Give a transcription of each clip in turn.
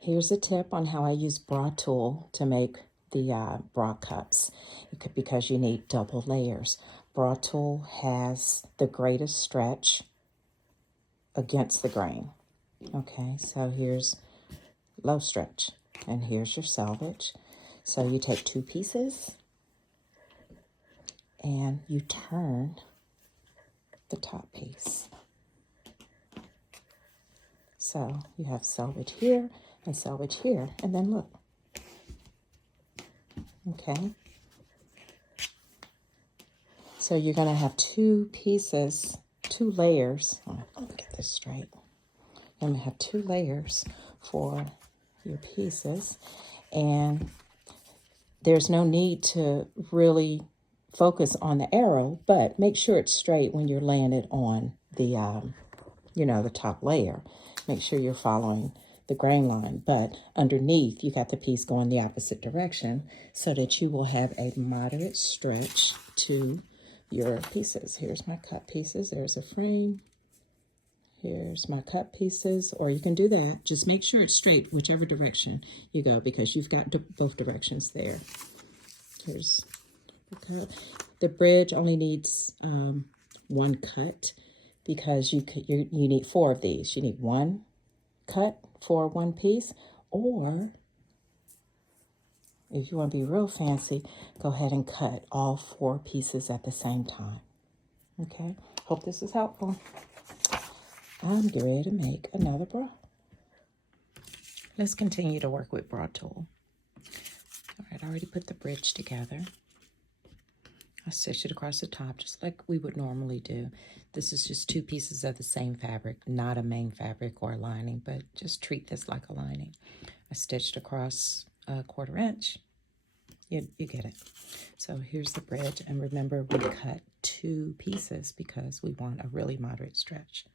Here's a tip on how I use Bra Tulle to make the bra cups. Because you need double layers. Bra Tulle has the greatest stretch against the grain. Okay, so here's low stretch, and here's your selvage. So you take 2 pieces and you turn the top piece. So you have selvage here and selvage here, and then look. Okay. So you're going to have 2 pieces, 2 layers. Let me get this straight. You're going to have 2 layers for your pieces, and there's no need to really focus on the arrow, but make sure it's straight when you're laying it on the, the top layer. Make sure you're following the grain line, but underneath you got the piece going the opposite direction so that you will have a moderate stretch to your pieces. Here's my cut pieces. There's a frame. Here's my cut pieces, or you can do that. Just make sure it's straight whichever direction you go, because you've got both directions there. Here's the cut. The bridge only needs 1 cut, because you need 4 of these. You need 1 cut for 1 piece, or if you want to be real fancy, go ahead and cut all 4 pieces at the same time. Okay, hope this is helpful. I'm getting ready to make another bra. Let's continue to work with Bra Tulle. All right, I already put the bridge together. I stitched it across the top just like we would normally do. This is just 2 pieces of the same fabric, not a main fabric or a lining, but just treat this like a lining. I stitched across a 1/4 inch. You get it. So here's the bridge, and remember we cut 2 pieces because we want a really moderate stretch.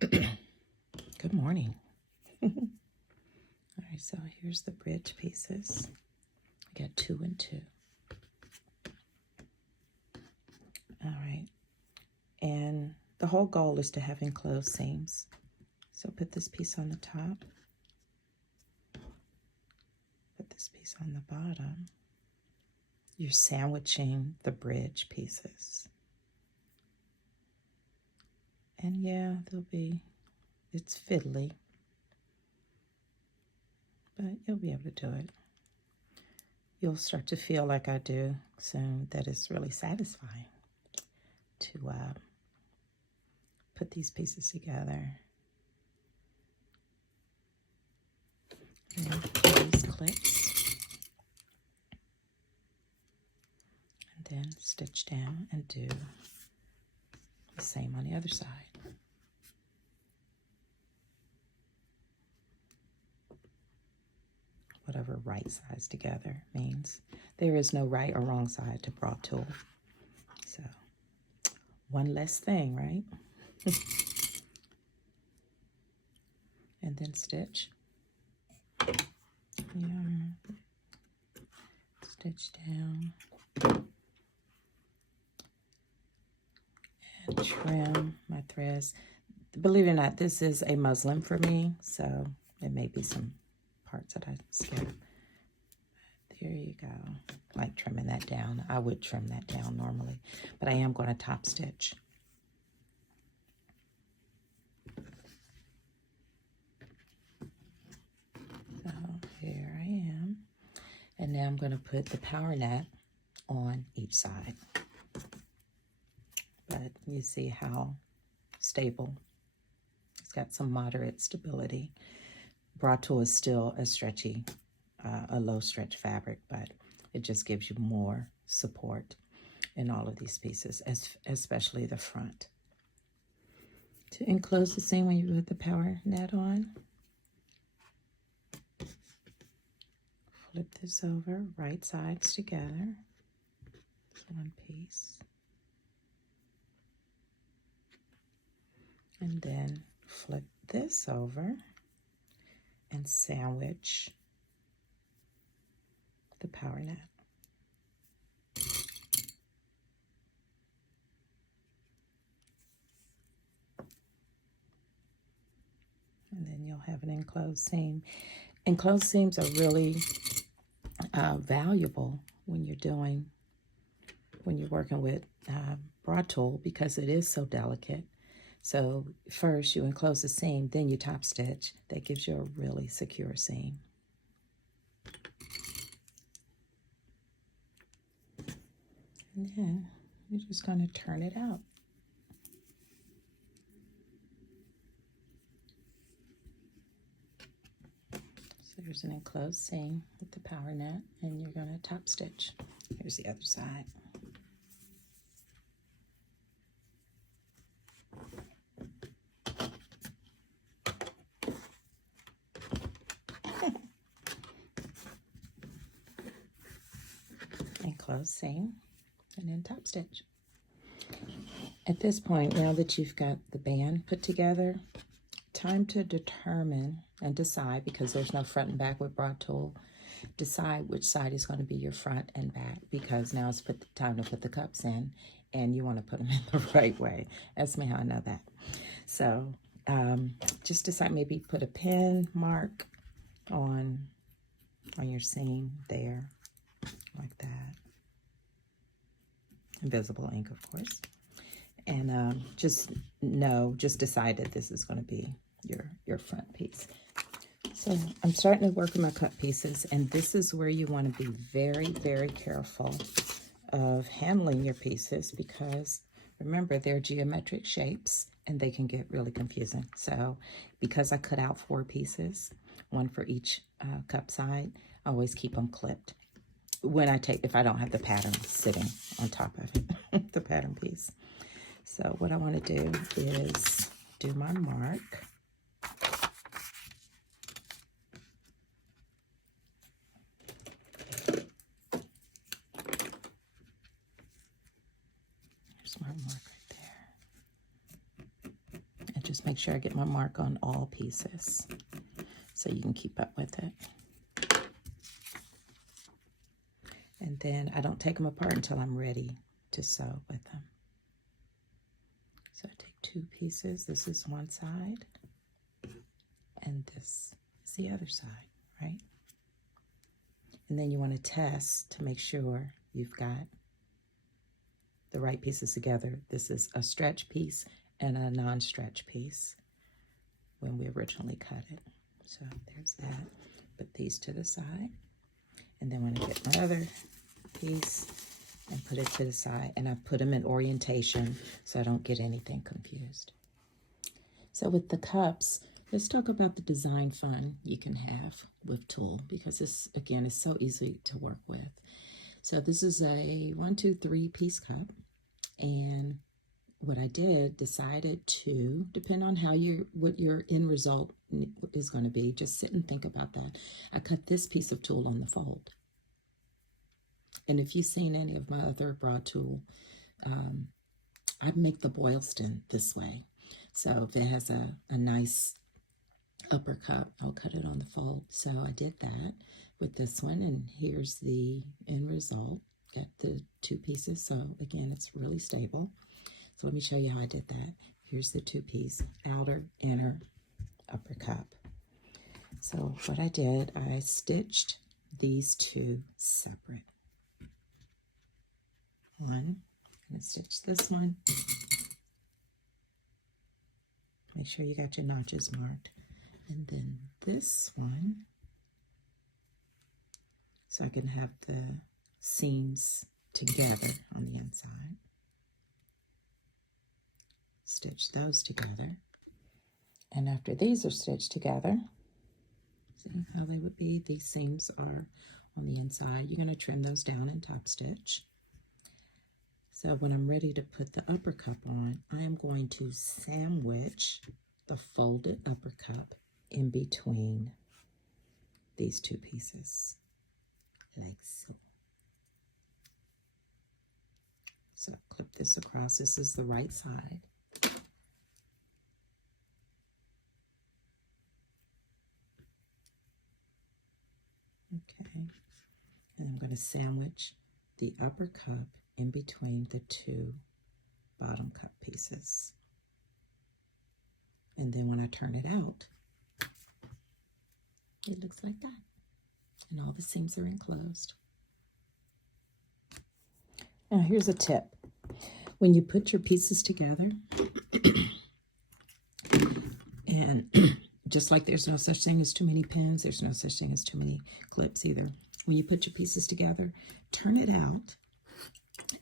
Good morning. All right, so here's the bridge pieces. We got 2 and 2. All right, and the whole goal is to have enclosed seams. So put this piece on the top, put this piece on the bottom. You're sandwiching the bridge pieces. And yeah, it's fiddly, but you'll be able to do it. You'll start to feel like I do soon that it's really satisfying to put these pieces together. And these clips, and then stitch down and do the same on the other side. Whatever right sides together means. There is no right or wrong side to Bra Tulle. So, one less thing, right? And then stitch. Yarn. Stitch down. And trim my threads. Believe it or not, this is a muslin for me, so there may be some parts that I skip. There you go. Like trimming that down. I would trim that down normally, but I am going to top stitch. So here I am. And now I'm going to put the power net on each side. But you see how stable. It's got some moderate stability. Bra Tulle is still a stretchy, a low stretch fabric, but it just gives you more support in all of these pieces, especially the front. To enclose the seam when you put the power net on, flip this over, right sides together. It's one piece. And then flip this over and sandwich the power net. And then you'll have an enclosed seam. Enclosed seams are really valuable when you're working with Bra Tulle, because it is so delicate. So first you enclose the seam, then you top stitch. That gives you a really secure seam. And then you're just going to turn it out. So there's an enclosed seam with the power net, and you're going to top stitch. Here's the other side. Enclosed seam, and then top stitch. At this point, now that you've got the band put together, time to determine and decide, because there's no front and back with Bra Tulle, decide which side is going to be your front and back, because now it's time to put the cups in, and you want to put them in the right way. Ask me how I know that. So just decide, maybe put a pin mark on your seam there, like that. Invisible ink, of course. And just decide that this is going to be your front piece. So I'm starting to work on my cut pieces, and this is where you want to be very, very careful of handling your pieces, because remember, they're geometric shapes and they can get really confusing. So because I cut out 4 pieces, one for each cup side, I always keep them clipped if I don't have the pattern sitting on top of it, the pattern piece. So what I want to do is do my mark. There's my mark right there. And just make sure I get my mark on all pieces so you can keep up with it. And then I don't take them apart until I'm ready to sew with them. So I take 2 pieces. This is one side, and this is the other side, right? And then you want to test to make sure you've got the right pieces together. This is a stretch piece and a non-stretch piece when we originally cut it. So there's that. Put these to the side. And then when I get my other piece and put it to the side, and I put them in orientation so I don't get anything confused. So with the cups, let's talk about the design fun you can have with tulle, because this, again, is so easy to work with. So this is a 1, 2, 3 piece cup, and what I decided to, depend on what your end result is going to be, just sit and think about that. I cut this piece of tulle on the fold. And if you've seen any of my other Bra Tulle, I make the Boylston this way. So if it has a nice upper cup, I'll cut it on the fold. So I did that with this one, and here's the end result. Got the 2 pieces, so again, it's really stable. So let me show you how I did that. Here's the 2-piece, outer, inner, upper cup. So what I did, I stitched these 2 separate. One, I'm going to stitch this one. Make sure you got your notches marked. And then this one, so I can have the seams together on the inside. Stitch those together. And after these are stitched together, see how they would be? These seams are on the inside. You're going to trim those down and top stitch. So when I'm ready to put the upper cup on, I am going to sandwich the folded upper cup in between these 2 pieces, like so. So clip this across. This is the right side. Okay, and I'm going to sandwich the upper cup in between the 2 bottom cup pieces. And then when I turn it out, it looks like that. And all the seams are enclosed. Now here's a tip. When you put your pieces together, and just like there's no such thing as too many pins, there's no such thing as too many clips either. When you put your pieces together, turn it out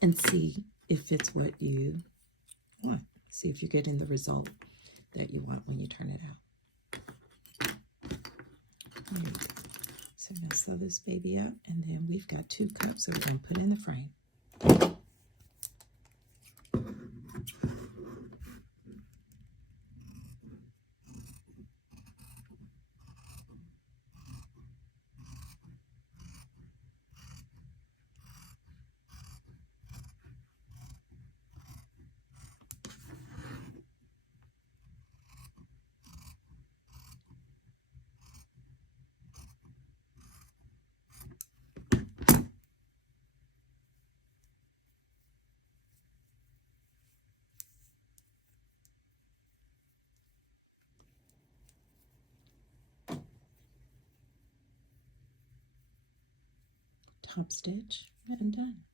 and see if it's what you want. See if you're getting the result that you want when you turn it out. Okay. So I'm going to sew this baby up, and then we've got 2 cups that we're going to put in the frame. Top stitch and done.